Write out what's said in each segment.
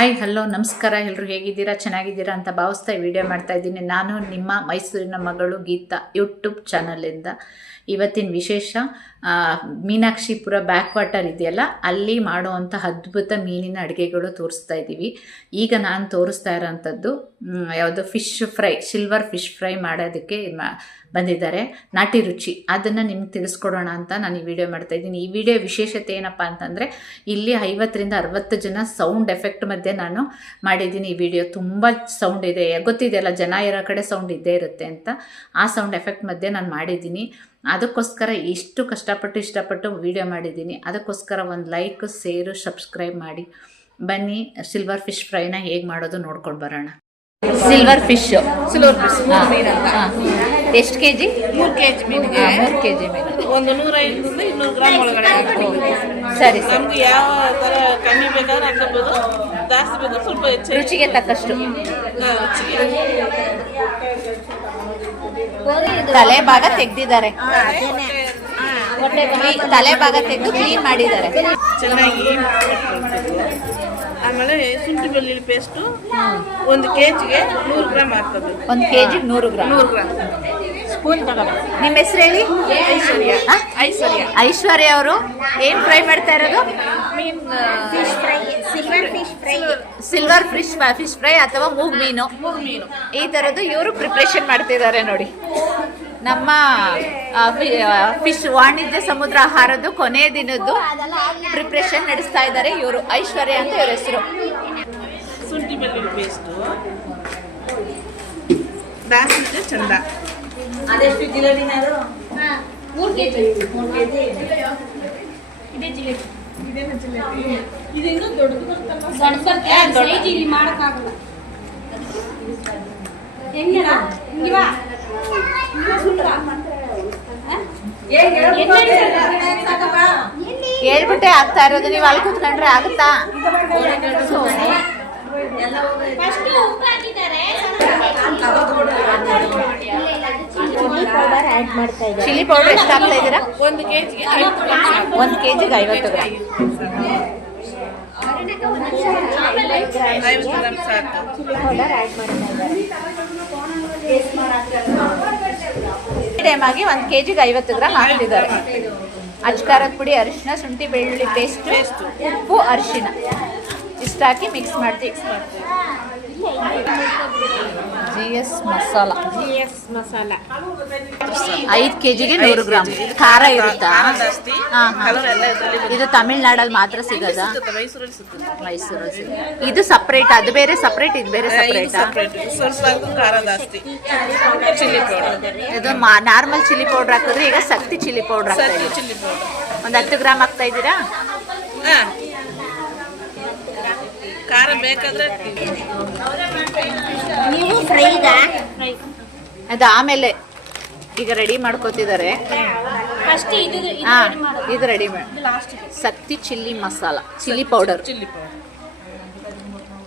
Hi hello ನಮಸ್ಕಾರ. ಎಲ್ಲರೂ ಹೇಗಿದ್ದೀರಾ? ಚೆನ್ನಾಗಿದ್ದೀರಾ ಅಂತ ಭಾವಿಸ್ತಾ ವಿಡಿಯೋ ಮಾಡ್ತಾ ಇದ್ದೀನಿ. ನಾನು ನಿಮ್ಮ ಮೈಸೂರಿನ ಮಗಳು ಗೀತಾ ಯೂಟ್ಯೂಬ್ ಚಾನಲಿಂದ ಇವತ್ತಿನ ವಿಶೇಷ ಮೀನಾಕ್ಷಿಪುರ ಬ್ಯಾಕ್ ವಾಟರ್ ಇದೆಯಲ್ಲ, ಅಲ್ಲಿ ಮಾಡುವಂಥ ಅದ್ಭುತ ಮೀನಿನ ಅಡುಗೆಗಳು ತೋರಿಸ್ತಾ ಇದ್ದೀವಿ. ಈಗ ನಾನು ತೋರಿಸ್ತಾ ಇರೋಂಥದ್ದು ಯಾವುದು fish fry, silver fish fry ಮಾಡೋದಕ್ಕೆ ಬಂದಿದ್ದಾರೆ. ನಾಟಿ ರುಚಿ ಅದನ್ನು ನಿಮ್ಗೆ ತಿಳಿಸ್ಕೊಡೋಣ ಅಂತ ನಾನು ಈ ವಿಡಿಯೋ ಮಾಡ್ತಾಯಿದ್ದೀನಿ. ಈ ವಿಡಿಯೋ ವಿಶೇಷತೆ ಏನಪ್ಪ ಅಂತಂದರೆ, ಇಲ್ಲಿ 50ರಿಂದ 60 ಜನ ಸೌಂಡ್ ಎಫೆಕ್ಟ್ ಮಧ್ಯೆ ನಾನು ಮಾಡಿದ್ದೀನಿ. ಈ ವಿಡಿಯೋ ತುಂಬ ಸೌಂಡ್ ಇದೆ, ಗೊತ್ತಿದೆಯಲ್ಲ, ಜನ ಇರೋ ಕಡೆ ಸೌಂಡ್ ಇದ್ದೇ ಇರುತ್ತೆ ಅಂತ. ಆ ಸೌಂಡ್ ಎಫೆಕ್ಟ್ ಮಧ್ಯೆ ನಾನು ಮಾಡಿದ್ದೀನಿ. ಅದಕ್ಕೋಸ್ಕರ ಇಷ್ಟು ಇಷ್ಟಪಟ್ಟು ವಿಡಿಯೋ ಮಾಡಿದ್ದೀನಿ. ಅದಕ್ಕೋಸ್ಕರ ಒಂದು ಲೈಕ್, ಶೇರು, ಸಬ್ಸ್ಕ್ರೈಬ್ ಮಾಡಿ. ಬನ್ನಿ, ಸಿಲ್ವರ್ ಫಿಶ್ ಫ್ರೈನ ಹೇಗೆ ಮಾಡೋದು ನೋಡ್ಕೊಂಡು ಬರೋಣ. ಸಿಲ್ವರ್ ಫಿಶ್ ಎಷ್ಟು ಕೆ ಜಿ? 3 kg ಮೀನಿಗೆ 3 kg ಮೀನು ಒಂದು 150 200 ಗ್ರಾಮ್ ಒಳಗಡೆ. ಸರಿ, ನಮ್ಗೆ ಯಾವ ತರ ಕಮ್ಮಿ ಬೇಕಾದ್ರೆ ಹಾಕೋಬಹುದು, ಜಾಸ್ತಿ ಬೇಕಾದ್ರೆ ಸ್ವಲ್ಪ ಹೆಚ್ಚು, ರುಚಿಗೆ ತಕ್ಕಷ್ಟು. ತಲೆ ಭಾಗ ತೆಗ್ದಿದ್ದಾರೆ, ತಲೆ ಭಾಗ ತೆಗೆದು ಕ್ಲೀನ್ ಮಾಡಿದ್ದಾರೆ ಚೆನ್ನಾಗಿ. ಆಮೇಲೆ ಶುಂಠಿ ಬೆಳ್ಳುಳ್ಳಿ ಪೇಸ್ಟು 1 kgಗೆ 100 ಗ್ರಾಮ್ ಹಾಕೋದು. 1 kg 100 ಗ್ರಾಮ್. ಸ್ಪೂನ್ ತಗೋಬೇಕು. ನಿಮ್ಮ ಹೆಸರು ಹೇಳಿ? ಐಶ್ವರ್ಯ. ಐಶ್ವರ್ಯ ಅವರು ಏನು ಫ್ರೈ ಮಾಡ್ತಾ ಇರೋದು? ಸಿಲ್ವರ್ ಫಿಶ್ ಫ್ರೈ ಅಥವಾ ಮೂಗ್ ಮೀನು, ಈ ಥರದ್ದು ಇವರು ಪ್ರಿಪ್ರೇಷನ್ ಮಾಡ್ತಿದ್ದಾರೆ ನೋಡಿ. ನಮ್ಮ ಫಿಶ್ ವಾಣಿಜ್ಯ ಸಮುದ್ರ ಆಹಾರದ್ದು ಕೊನೆಯ ದಿನದ್ದು ಪ್ರಿಪ್ರೇಷನ್ ನಡೆಸ್ತಾ ಇದ್ದಾರೆ ಇವರು. ಐಶ್ವರ್ಯ ಅಂತ ಇವ್ರ ಹೆಸರು. ಶುಂಠಿ ಬೆಳ್ಳುಳ್ಳಿ ಪೇಸ್ಟು ದಾಸಿದ್ರೆ ಚಂದ. ಅದೆಷ್ಟು ಜಿಲೇಬಿನದು? 3 kg. ಇದೇನು ಜಿಲೇಬಿ? ಇದು ಇನ್ನೂ ದೊಡ್ಡದು ಬರ್ತಲ್ಲ, ಸೈಜ್ ಇಲ್ಲಿ ಮಾಡಕ್ಕಾಗಲ್ಲ. ಹೆಂಗಡ ಹಿಂಗಿವಾ ಹೇಳ್ಬಿಟ್ಟೆ ಆಗ್ತಾ ಇರೋದು. ನೀವು ಅಲ್ಲಿ ಕೂತ್ಕೊಂಡ್ರೆ ಆಗುತ್ತಾ? ಚಿಲ್ಲಿ ಪೌಡರ್ ಎಷ್ಟು ಹಾಕ್ತಾ ಇದ್ದೀರಾ? 1 kgಗೆ 50 ಗ್ರಾಮ್. 1 kgಗೆ 50 ಗ್ರಾಮ್. 50 ಗ್ರಾಮ್ ಸಾಕು. ಟೈಮ್ ಆಗಿ 1 kgಗೆ 50 ಗ್ರಾಮ್ ಹಾಕ್ತಿದ್ದಾರೆ. ಅಚ್ಕಾರದ ಪುಡಿ, ಅರಿಶಿನ, ಶುಂಠಿ ಬೆಳ್ಳುಳ್ಳಿ ಪೇಸ್ಟ್, ಉಪ್ಪು, ಅರಿಶಿನ ಇಷ್ಟು ಹಾಕಿ ಮಿಕ್ಸ್ ಮಾಡ್ತೀವಿ. GS masala 5 kgಗೆ 100 gram. ಖಾರ ಇರುತ್ತಾ? ಇದು ತಮಿಳ್ನಾಡಲ್ಲಿ ಮಾತ್ರ ಸಿಗೋದಾ? ಮೈಸೂರಲ್ಲಿ ಸಿಗ್ತದೆ. ಮೈಸೂರಲ್ಲಿ ಸಿಗೋದು. ಇದು ಸಪ್ರೇಟ್, ಅದು ಬೇರೆ ಸಪ್ರೇಟ್, ಇದು ಬೇರೆ ಸಪ್ರೇಟಾ? ಸ್ವಲ್ಪ ಖಾರ ಜಾಸ್ತಿ. ಚಿಲ್ಲಿ ಪೌಡರ್ ಇದು ನಾರ್ಮಲ್ ಚಿಲ್ಲಿ ಪೌಡರ್ ಹಾಕಿದ್ರೆ, ಈಗ ಶಕ್ತಿ ಚಿಲ್ಲಿ ಪೌಡರ್ ಹಾಕ್ತಾ ಇದ್ದೀವಿ. ಚಿಲ್ಲಿ ಪೌಡರ್ ಒಂದು 10 ಗ್ರಾಮ್ ಹಾಕ್ತಾ ಇದ್ದೀರಾ? ಖಾರ ಬೇಕಾದ್ರೆ ನೀವು ಫ್ರೈಗಾ? ಅದು ಆಮೇಲೆ ಈಗ ರೆಡಿ ಮಾಡ್ಕೋತಿದ್ದಾರೆ. ಫಸ್ಟ್ ಇದು ರೆಡಿ ಮಾಡಿ. Shakti chilli masala, chilli powder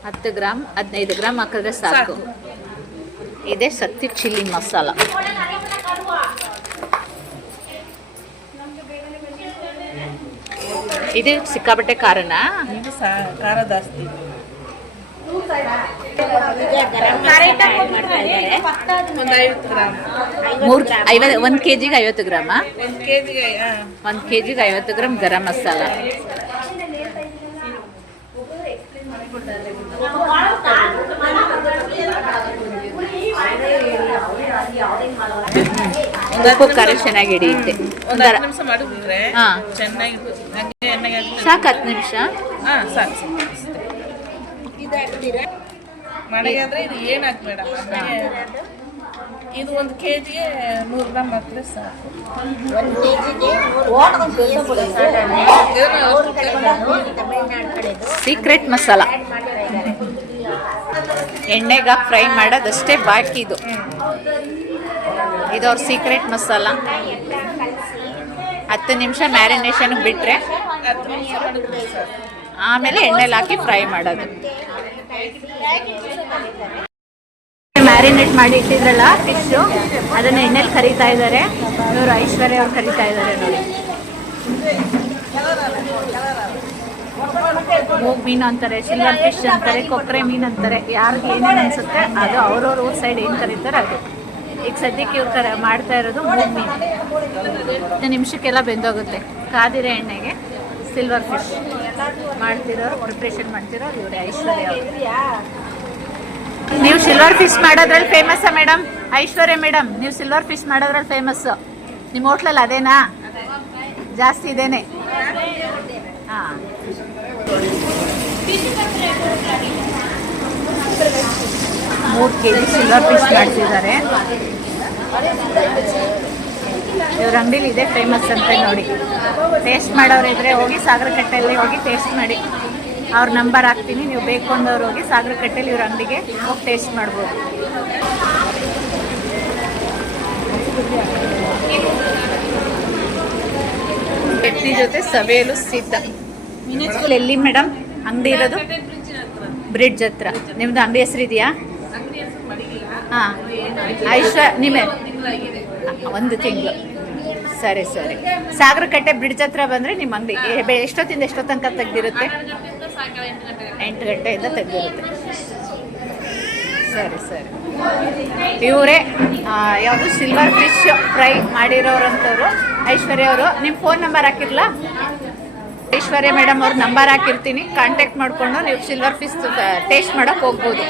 10 gram 15 gram ಹಾಕಿದ್ರೆ ಸಾಕು. ಇದೇ ಶಕ್ತಿ ಚಿಲ್ಲಿ ಮಸಾಲ. ಇದು ಸಿಕ್ಕಾಪಟ್ಟೆ ಖಾರನಾ? ಇದು ಖಾರ ಜಾಸ್ತಿ. 50 ಗ್ರಾಮ್. 1 kgಗೆ 50 ಗ್ರಾಮಾ? 1 kgಗೆ 1 kgಗೆ 50 ಗ್ರಾಮ್ ಗರಂ ಮಸಾಲ. ಉಪ್ಪು ಖಾರ ಚೆನ್ನಾಗಿ ಹಿಡಿಯುತ್ತೆ. ಒಂದು 10 ನಿಮಿಷ ಮಾಡಿಬಿಟ್ರೆ ಚೆನ್ನಾಗಿ ಸಾಕು. 10 ನಿಮಿಷ ಸಾಕು. ಮನೆಗೆ ಆದರೆ ಇದು ಏನು ಹಾಕ್ಬೇಡ. ಇದು 1 kgಗೆ 100 ಗ್ರಾಮ್ ಹಾಕಿದ್ರೆ ಸಾಕು. 1 kgಗೆ ಸೀಕ್ರೆಟ್ ಮಸಾಲ. ಎಣ್ಣೆಗೆ ಫ್ರೈ ಮಾಡೋದಷ್ಟೇ ಬಾಕಿ. ಇದು ಅವ್ರ ಸೀಕ್ರೆಟ್ ಮಸಾಲ. 10 ನಿಮಿಷ ಮ್ಯಾರಿನೇಷನ್ಗೆ ಬಿಟ್ಟರೆ ಆಮೇಲೆ ಎಣ್ಣೆಲಿ ಹಾಕಿ ಫ್ರೈ ಮಾಡೋದು. ಮ್ಯಾರಿನೇಟ್ ಮಾಡಿ ಇಟ್ಟಿದ್ರಲ್ಲ ಫಿಶು, ಅದನ್ನು ಎಣ್ಣೆಲಿ ಕರಿತಾ ಇದ್ದಾರೆ ಇವರು. ಐಶ್ವರ್ಯ ಅವ್ರು ಕರಿತಾ ಇದ್ದಾರೆ ನೋಡಿ. ಮೂಗ್ ಮೀನು ಅಂತಾರೆ, ಸಿಲ್ವರ್ ಫಿಶ್ ಅಂತಾರೆ, ಕೊಕ್ಕರೆ ಮೀನು ಅಂತಾರೆ. ಯಾರಿಗೆ ಏನೇನು ಅನಿಸುತ್ತೆ ಅದು ಅವ್ರವ್ರ ಊರ್ ಸೈಡ್ ಏನು ಕರೀತಾರೆ ಅದು. ಈಗ ಸದ್ಯಕ್ಕೆ ಇವ್ರು ಮಾಡ್ತಾ ಇರೋದು ಮೂಗ್ ಮೀನು. 10 ನಿಮಿಷಕ್ಕೆಲ್ಲ ಬೆಂದೋಗುತ್ತೆ. ಕಾದಿರೋ ಎಣ್ಣೆಗೆ ಸಿಲ್ವರ್ ಫಿಶ್ ಮಾಡ್ತಿರೋರು, ಪ್ರಿಪ್ರೇಷನ್ ಮಾಡ್ತಿರೋರು ಇವರೇ, ಐಶ್ವರ್ಯ ಅವರು. ನೀವು ಸಿಲ್ವರ್ ಫಿಶ್ ಮಾಡೋದ್ರಲ್ಲಿ ಫೇಮಸ್ಸಾ ಮೇಡಮ್? ಐಶ್ವರ್ಯ ಮೇಡಮ್, ನೀವು ಸಿಲ್ವರ್ ಫಿಶ್ ಮಾಡೋದ್ರಲ್ಲಿ ಫೇಮಸ್ಸು. ನಿಮ್ಮ ಹೋಟ್ಲಲ್ಲಿ ಅದೇನಾ ಜಾಸ್ತಿ ಇದೇನೆ? ಹಾಂ, 3 kg ಸಿಲ್ವರ್ ಫಿಶ್ ಮಾಡ್ತಿದ್ದಾರೆ. ಇವ್ರ ಅಂಗಡಿಲಿ ಇದೆ ಫೇಮಸ್ ಅಂತ ನೋಡಿ. ಟೇಸ್ಟ್ ಮಾಡೋರು ಇದ್ರೆ ಹೋಗಿ ಸಾಗರಕಟ್ಟೆಯಲ್ಲಿ ಹೋಗಿ ಟೇಸ್ಟ್ ಮಾಡಿ. ಅವ್ರ ನಂಬರ್ ಹಾಕ್ತೀನಿ, ನೀವು ಬೇಕು ಅಂದವ್ರು ಹೋಗಿ ಸಾಗರಕಟ್ಟೆಯಲ್ಲಿ ಇವ್ರ ಅಂಗಡಿಗೆ ಹೋಗಿ ಟೇಸ್ಟ್ ಮಾಡ್ಬೋದು. ಚಟ್ನಿ ಜೊತೆ ಸವೇಲು ಸಿದ್ಧ. ಎಲ್ಲಿ ಮೇಡಮ್ ಅಂಗಡಿ ಇರೋದು? ಬ್ರಿಡ್ಜ್ ಹತ್ರ. ನಿಮ್ದು ಅಂಗಡಿ ಹೆಸರು ಇದೆಯಾ? ಹಾಂ, ನಿಮ್ಮ 1 ತಿಂಗಳು. ಸರಿ ಸರಿ. ಸಾಗರಕಟ್ಟೆ ಬ್ರಿಡ್ಜ್ ಹತ್ರ ಬಂದರೆ ನಿಮ್ಮ ಅಂಗಡಿ ಎಷ್ಟೊತ್ತಿಂದ ಎಷ್ಟೋ ತನಕ ತೆಗ್ದಿರುತ್ತೆ? 8 ಗಂಟೆಯಿಂದ ತೆಗ್ದಿರುತ್ತೆ. ಸರಿ ಸರಿ. ಇವರೇ ಯಾವುದು ಸಿಲ್ವರ್ ಫಿಶ್ ಫ್ರೈ ಮಾಡಿರೋರಂಥವ್ರು ಐಶ್ವರ್ಯ ಅವರು. ನಿಮ್ಮ ಫೋನ್ ನಂಬರ್ ಹಾಕಿರಲಾ? ಐಶ್ವರ್ಯ ಮೇಡಮ್ ಅವ್ರ ನಂಬರ್ ಹಾಕಿರ್ತೀನಿ. ಕಾಂಟ್ಯಾಕ್ಟ್ ಮಾಡಿಕೊಂಡು ನೀವು ಸಿಲ್ವರ್ ಫಿಶ್ ಟೇಸ್ಟ್ ಮಾಡೋಕ್ಕೆ ಹೋಗ್ಬೋದು.